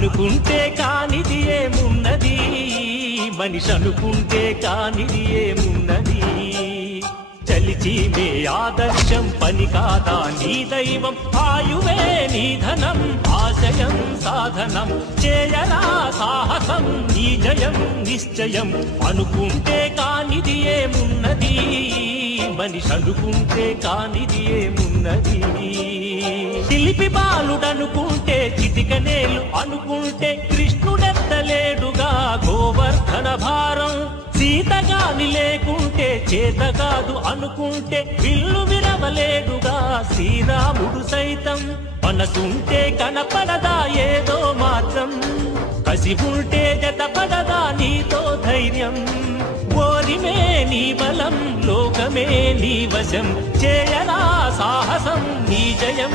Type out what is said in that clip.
అనుకుంటే కానిది ఏమున్నది, మనిషి అనుకుంటే కానిది ఏమున్నది. చలిచి మే ఆదర్శం పని కాదా నీ దైవం, ఆయువే నీ ధనం ఆశయం సాధనం. చేయరా సాహసం నీ జయం నిశ్చయం. అనుకుంటే కానిది ఏమున్నది, మనిషి అనుకుంటే కానిది ఏమున్నది. శిల్పి బాలుడనుకుంటే చిటికనేలు అనుకుంటే కృష్ణుడెత్తలేడుగా గోవర్ధన భారం. సీతగాని లేకుంటే చేత కాదు అనుకుంటే విల్లు విరవలేడుగా శ్రీరాముడు సైతం. మనసుంటే కనపడదా ఏదో మార్గం, కసి ఉంటే జతపడదా నీతో ధైర్యం. ఓరిమే నీ బలం లోకమే నీ వశం, చేయరా సాహసం నీ జయం